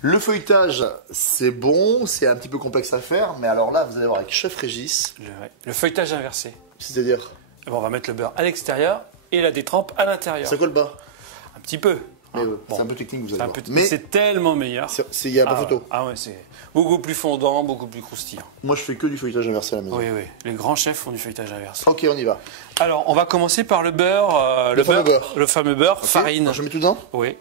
Le feuilletage, c'est bon, c'est un petit peu complexe à faire, mais alors là, vous allez voir avec Chef Régis. Le feuilletage inversé. C'est-à-dire? Bon, on va mettre le beurre à l'extérieur et la détrempe à l'intérieur. C'est quoi le bas? Un petit peu. Mais Bon. c'est un peu technique, vous allez voir. Mais c'est tellement meilleur. Il n'y a pas photo. Ah ouais, c'est beaucoup plus fondant, beaucoup plus croustillant. Moi, je fais que du feuilletage inversé à la maison. Oui, oui. Les grands chefs font du feuilletage inversé. Ok, on y va. Alors, on va commencer par le beurre. Le fameux beurre. Le fameux beurre, Okay. farine. Alors, je mets tout dedans? Oui.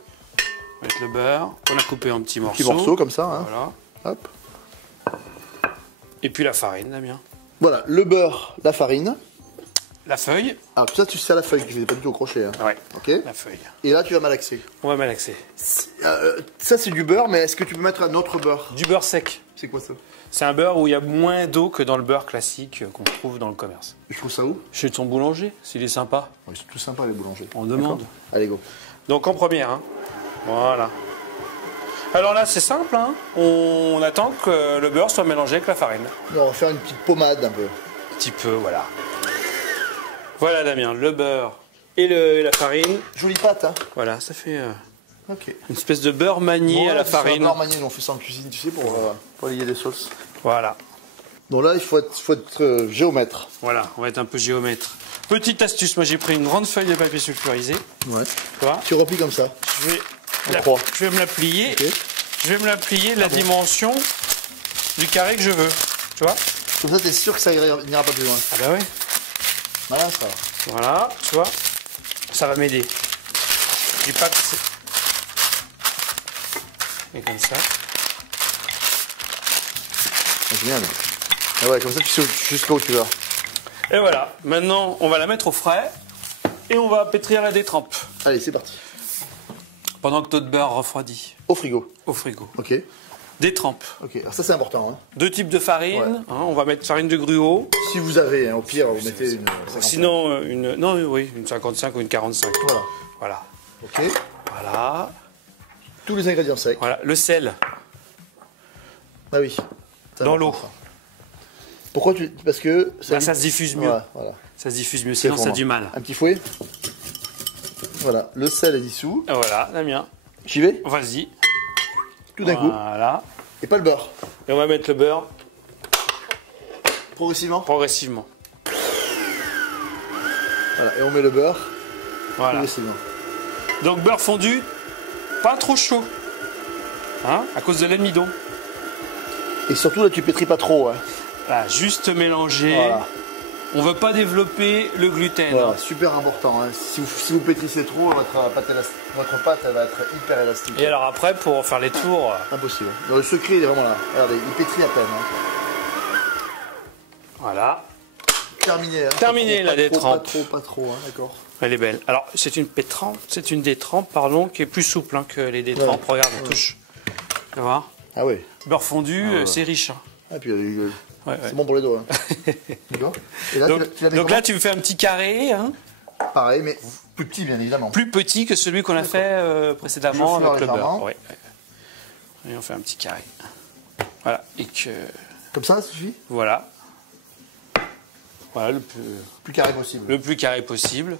On va mettre le beurre. On a coupé en petits morceaux. Petits morceaux comme ça. Hein. Voilà. Hop. Et puis la farine, Damien. Voilà, le beurre, la farine. La feuille. Alors tout ça, tu sais à la feuille, je ne pas du tout au crochet. Hein. Ouais. Ok. La feuille. Et là, tu vas malaxer. On va malaxer. Ça, c'est du beurre, mais est-ce que tu peux mettre un autre beurre? Du beurre sec. C'est quoi ça? C'est un beurre où il y a moins d'eau que dans le beurre classique qu'on trouve dans le commerce. Je trouve ça où? Chez ton boulanger, s'il est sympa. Ils sont tous sympas, les boulangers. On demande. Allez, go. Donc en première, hein. Voilà. Alors là, c'est simple, hein. On attend que le beurre soit mélangé avec la farine. On va faire une petite pommade un peu. Un petit peu, voilà. Voilà, Damien, le beurre et la farine. Jolie pâte, hein. Voilà, ça fait Ok. une espèce de beurre manié à la farine. Beurre manié, on fait ça en cuisine, tu sais, pour lier des sauces. Voilà. Donc là, il faut être géomètre. Voilà, on va être un peu géomètre. Petite astuce, moi j'ai pris une grande feuille de papier sulfurisé. Ouais. Tu vois, Tu replies comme ça. je vais, croit. je vais me la plier. Ok. Je vais me la plier la dimension du carré que je veux. Tu vois? Comme ça, t'es sûr que ça n'ira pas plus loin. Ah bah ouais. Voilà, ça va. Voilà, tu vois, ça va m'aider. Je dis pas que c'est... Et comme ça. Génial. Ah ouais, comme ça, tu sais jusqu'à où tu vas. Et voilà, maintenant on va la mettre au frais et on va pétrir la détrempe. Allez, c'est parti. Pendant que notre beurre refroidit Au frigo. au frigo. Ok. Détrempe. Ok. Alors ça, c'est important. Hein. Deux types de farine. Ouais. Hein, on va mettre farine de gruau. Si vous avez, hein, au pire, vous mettez une. Sinon, une 55 ou une 45. Voilà. Voilà. Ok. Voilà. Tous les ingrédients secs. Voilà. Le sel Ah oui. Ça dans va, l'eau. ça. Pourquoi tu. Parce que. Ça se diffuse mieux. Ouais, voilà. Ça se diffuse mieux, sinon ça a du mal. Un petit fouet. Voilà. Le sel est dissous. Et voilà, Damien. J'y vais. Vas-y. Tout d'un coup. Voilà. Et pas le beurre. Et on va mettre le beurre Progressivement. progressivement. Voilà. Et on met le beurre. Voilà. Progressivement. Donc beurre fondu, pas trop chaud. Hein, à cause de l'amidon. Et surtout, là, tu pétris pas trop. Hein. Voilà, juste mélanger. Voilà. On veut pas développer le gluten. Voilà, Hein. super important. Hein. Si vous pétrissez trop, votre pâte elle va être hyper élastique. Et alors après, pour faire les tours, Impossible. Donc, le secret, il est vraiment là. Regardez, il pétrit à peine. Hein. voilà. Terminé. Hein. Terminé, la détrempe. Pas trop, hein, d'accord. Elle est belle. Alors, c'est une détrempe, pardon, qui est plus souple hein, que les détrempes. Ouais. Regarde, on touche. Tu vois? Ah oui. Beurre fondu, c'est riche. Hein. Ah, puis Ouais, c'est ouais. bon pour les doigts. Hein. D'accord. Et là, Donc, tu la mets là, tu me fais un petit carré, hein, pareil, mais plus petit, bien évidemment. plus petit que celui qu'on a fait précédemment Je fleure avec le beurre. légèrement. Ouais. Et on fait un petit carré. Voilà. Et que Comme ça suffit. voilà. Voilà Plus carré possible. le plus carré possible.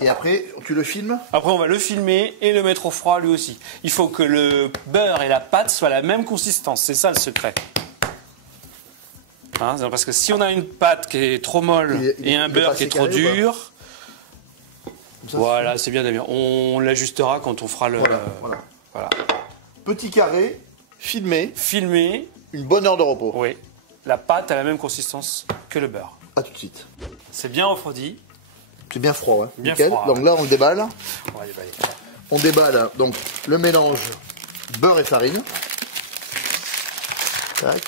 Et après, tu le filmes. Après, on va le filmer et le mettre au froid lui aussi. Il faut que le beurre et la pâte soient la même consistance. C'est ça le secret. Hein, parce que si on a une pâte qui est trop molle et un beurre qui est trop dur, Ça, voilà, c'est bien Damien. On l'ajustera quand on fera le. Voilà. Petit carré, filmé, Filmer, une bonne heure de repos. oui. La pâte a la même consistance que le beurre. A tout de suite. C'est bien refroidi. C'est bien froid, hein. Bien Nickel. froid, Donc ouais. là, on le déballe. On va déballer. On déballe donc le mélange beurre et farine. Tac.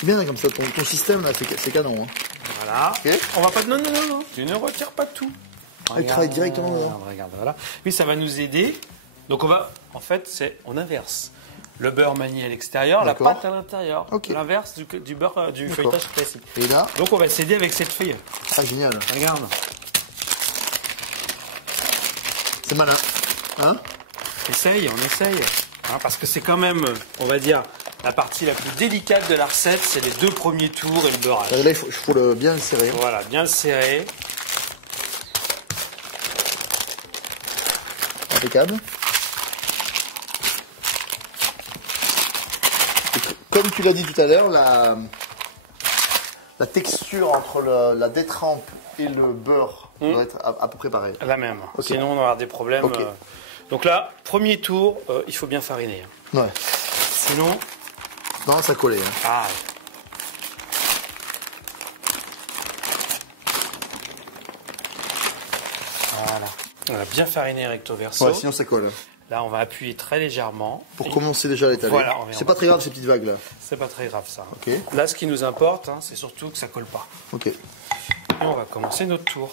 C'est bien comme ça, ton système là, c'est canon. Hein. Voilà. Ok. On va pas. Non. Tu ne retires pas tout. Il travaille directement dedans. Regarde, voilà. Oui, ça va nous aider. Donc on va. En fait, on inverse. Le beurre manié à l'extérieur, la D'accord. pâte à l'intérieur. Ok. L'inverse du beurre du feuilletage classique. Et là, Donc on va s'aider avec cette feuille. ah génial. Regarde. C'est malin. Hein? On essaye. Hein, parce que c'est quand même, on va dire, la partie la plus délicate de la recette, c'est les deux premiers tours et le beurrage. Là, il faut le bien le serrer. Voilà, bien le serrer. Impeccable. comme tu l'as dit tout à l'heure, la texture entre la détrempe et le beurre doit être à peu près pareille. La même. Okay. Sinon, on va avoir des problèmes. Okay. Donc là, premier tour, il faut bien fariner. Ouais. Sinon... Non, ça collait. Hein. Ah. Voilà. On va bien fariner recto verso. Ouais, sinon ça colle. Là, on va appuyer très légèrement. Pour commencer déjà à l'étaler. Voilà, c'est pas très grave ces petites vagues là. C'est pas très grave ça. Ok. Là, ce qui nous importe, c'est surtout que ça colle pas. Ok. Et on va commencer notre tour.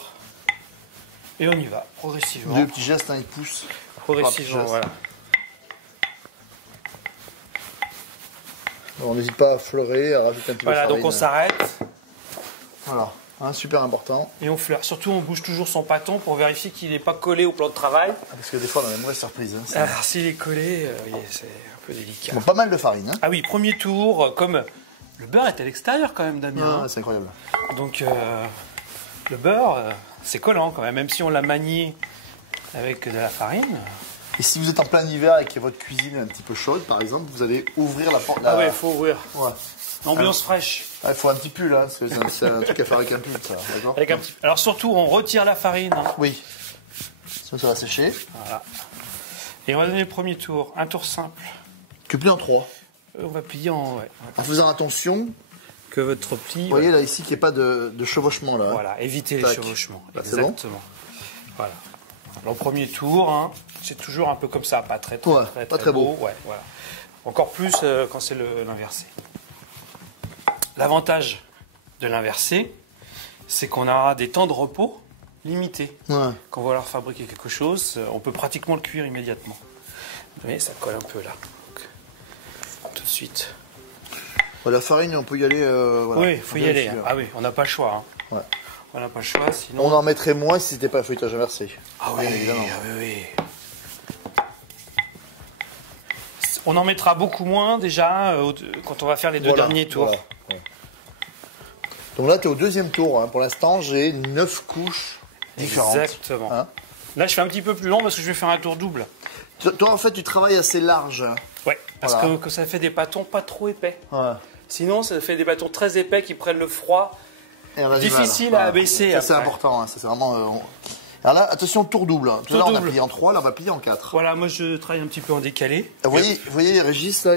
Et on y va, progressivement. Deux petits gestes, ils poussent. Progressivement, voilà. On n'hésite pas à fleurer, à rajouter un petit peu de farine. Voilà, donc on s'arrête. Voilà, super important. Et on fleure. Surtout, on bouge toujours son pâton pour vérifier qu'il n'est pas collé au plan de travail. Parce que des fois, on a des mauvaises surprises. Alors, s'il est collé, c'est un peu délicat. Bon, pas mal de farine. Ah oui, premier tour, comme le beurre est à l'extérieur quand même, Damien. C'est incroyable. Donc, le beurre, c'est collant quand même, même si on l'a manié avec de la farine. Et si vous êtes en plein hiver et que votre cuisine est un petit peu chaude, par exemple, vous allez ouvrir la porte. Ah oui, il faut ouvrir. Ouais. Ambiance fraîche. Il faut un petit pull, parce que c'est un truc à faire avec un pull, ça. D'accord. Avec un petit... Alors surtout, on retire la farine. Oui. Sinon, ça va sécher. Voilà. Et on va donner le premier tour. Un tour simple. Tu plies en 3. On va plier en... Ouais. En faisant attention Que votre pli... Vous voyez là, ici, qu'il n'y ait pas de chevauchement, là. Voilà, éviter les chevauchements. Bah, exactement. Bon. Voilà. Alors, premier tour, c'est toujours un peu comme ça, pas très beau. Ouais, voilà. Encore plus quand c'est l'inversé. L'avantage de l'inversé, c'est qu'on aura des temps de repos limités. Ouais. Quand on va leur fabriquer quelque chose, on peut pratiquement le cuire immédiatement. Mais ça colle un peu là. Donc, tout de suite. La farine, on peut y aller. Voilà. Oui, il faut y aller. Ah oui, on n'a pas le choix. Ouais. On n'a pas le choix, sinon... On en mettrait moins si c'était pas un feuilletage inversé. Ah oui, évidemment. oui. On en mettra beaucoup moins déjà quand on va faire les deux derniers tours. Voilà. Ouais. Donc là, tu es au deuxième tour. Pour l'instant, j'ai 9 couches différentes. Exactement. Là, je fais un petit peu plus long parce que je vais faire un tour double. Toi, en fait, tu travailles assez large. Ouais, parce que ça fait des pâtons pas trop épais. Ouais. Sinon, ça fait des bâtons très épais qui prennent le froid. Difficile à abaisser. Ça, c'est important. Ça, c'est vraiment... Alors là, attention, tour double. Tout à l'heure, on a plié en 3, là, on va plier en 4. Voilà, moi, je travaille un petit peu en décalé. Vous voyez, Régis, là,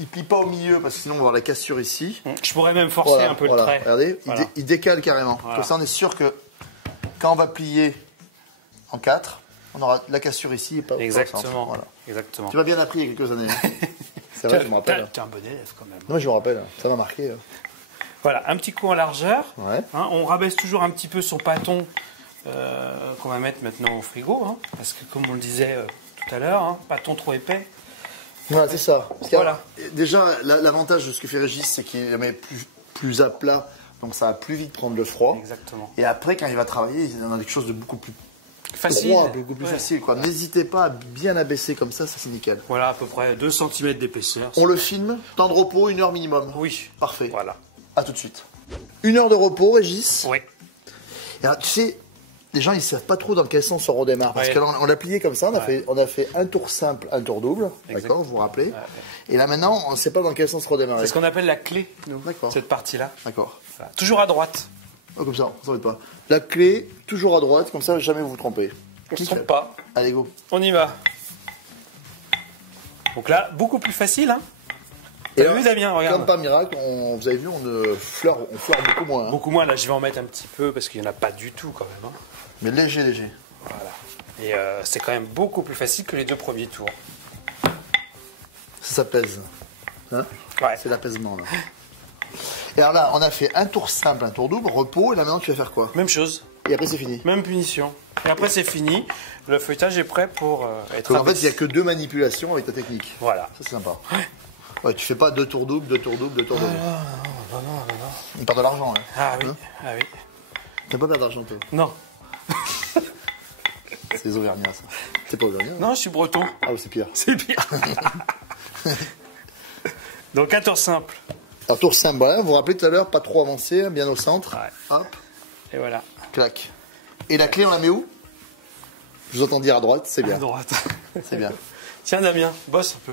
il plie pas au milieu parce que sinon, on va avoir la cassure ici. Je pourrais même forcer un peu le trait. Regardez, il décale carrément. Comme ça, on est sûr que quand on va plier en 4, on aura la cassure ici et pas exactement. Voilà. Exactement. Tu m'as bien appris il y a quelques années. C'est vrai, je me rappelle. T'es un bon élève quand même. Non, je me rappelle. Ça m'a marqué. Voilà, un petit coup en largeur. Ouais. On rabaisse toujours un petit peu son pâton qu'on va mettre maintenant au frigo. Parce que comme on le disait tout à l'heure, pâton trop épais. Voilà, c'est ça. Parce voilà. Déjà, l'avantage de ce que fait Régis, c'est qu'il la met plus à plat. Donc ça va plus vite prendre le froid. Exactement. Et après, quand il va travailler, il en a quelque chose de beaucoup plus facile. Droit, beaucoup plus facile. N'hésitez pas à bien abaisser comme ça c'est nickel. Voilà, à peu près 2 cm d'épaisseur. On le filme, temps de repos, 1 heure minimum. Oui. Parfait. Voilà. À tout de suite. 1 heure de repos, Régis. Oui. Et alors, tu sais, les gens ils savent pas trop dans quel sens on redémarre. Parce qu'on l'a plié comme ça, on a fait un tour simple, un tour double. D'accord, vous vous rappelez. Ouais. Et là maintenant, on ne sait pas dans quel sens redémarrer. C'est ce qu'on appelle la clé, nous, cette partie-là. D'accord. Voilà. Toujours à droite. Oh, comme ça, on s'embête pas. La clé, toujours à droite, comme ça jamais vous vous trompez. On ne se trompe pas. Allez, go. On y va. Donc là, beaucoup plus facile. Et T'as vu, Damien, regarde. Comme par miracle, vous avez vu, on fleure beaucoup moins. Beaucoup moins, là je vais en mettre un petit peu parce qu'il n'y en a pas du tout quand même. Mais léger. Voilà. Et c'est quand même beaucoup plus facile que les 2 premiers tours. Ça pèse. Ouais. C'est l'apaisement là. Et alors là, on a fait un tour simple, un tour double, repos, et là maintenant tu vas faire quoi? Même chose. Et après c'est fini. Même punition. Et après c'est fini. Le feuilletage est prêt pour être. Donc en fait, il n'y a que 2 manipulations avec ta technique. Voilà. Ça c'est sympa. Ouais, tu fais pas 2 tours doubles, 2 tours doubles, 2 tours doubles. Non. On perd de l'argent là. Ah oui. Ah oui. Tu n'as pas perdre d'argent toi? Non. C'est les Auvergnats ça. T'es pas Auvergnat? Non, je suis breton. Ah oui, c'est pire. C'est pire. Donc un tour simple. Un tour simple, voilà. Vous vous rappelez tout à l'heure, pas trop avancé, bien au centre. Ouais. Hop. Et voilà. Clac. Et la clé, on la met où? Je vous entends dire à droite, c'est bien. À droite. C'est bien. Tiens Damien, bosse un peu.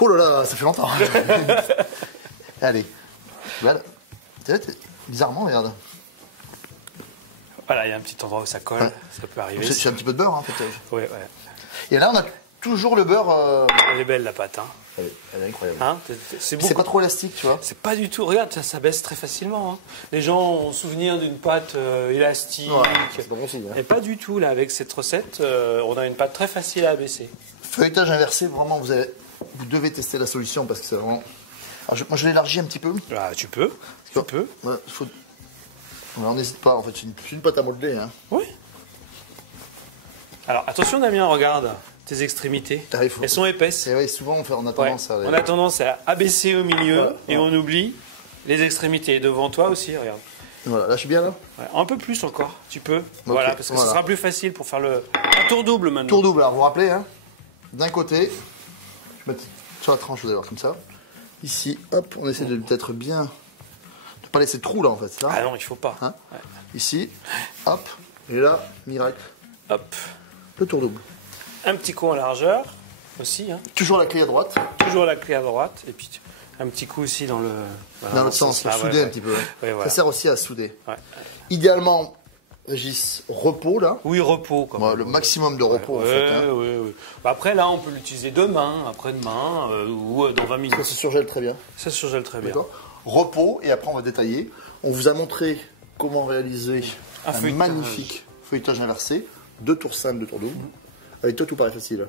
Oh là là, ça fait longtemps. Allez. Voilà. Bizarrement, regarde. Voilà, il y a un petit endroit où ça colle, ça peut arriver. C'est un petit peu de beurre, hein, en fait. Oui, ouais. Et là, on a toujours le beurre. Elle est belle, la pâte. Hein. Elle est incroyable. Hein, c'est pas trop élastique, tu vois. C'est pas du tout. Regarde, ça baisse très facilement. Hein. Les gens ont souvenir d'une pâte élastique. C'est pas possible. Hein. Et pas du tout, là. Avec cette recette, on a une pâte très facile à abaisser. Feuilletage inversé, vraiment, vous devez tester la solution parce que c'est vraiment. Alors, moi, je l'élargis un petit peu. Ah, tu peux. Tu peux. Voilà, on n'hésite pas, en fait, c'est une pâte à modeler. Hein. Oui. Alors, attention, Damien, regarde tes extrémités. Elles sont épaisses. Et oui, souvent, on a tendance à... On a tendance à abaisser au milieu et on oublie les extrémités. Et devant toi aussi, regarde. Voilà, là, je suis bien là. Un peu plus encore, tu peux. Voilà, parce que ce sera plus facile pour faire un tour double maintenant. Tour double, alors vous vous rappelez, hein, d'un côté, je mets sur la tranche, vous allez voir, comme ça. Ici, hop, on essaie de peut-être bien... de ne pas laisser de trou là, en fait, ça. Ah non, il faut pas. Hein ici, hop, et là, miracle. Hop. Le tour double. Un petit coup en largeur aussi. Hein. Toujours la clé à droite. Toujours la clé à droite. Et puis un petit coup aussi dans le... Voilà, dans l'autre sens, pour souder un petit peu. Voilà. Ça sert aussi à souder. Idéalement, Régis, repos là. Oui, repos. Le maximum de repos en fait. Hein. Oui. Après là, on peut l'utiliser demain, après-demain ou dans 20 minutes. Ça se surgèle très bien. Ça se surgèle très bien. Repos, et après on va détailler. On vous a montré comment réaliser un magnifique feuilletage inversé. 2 tours simples, 2 tours doubles. Avec toi, tout paraît facile.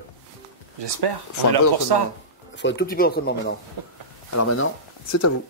J'espère. On est là pour ça. Il faut un tout petit peu d'entraînement maintenant. Alors maintenant, c'est à vous.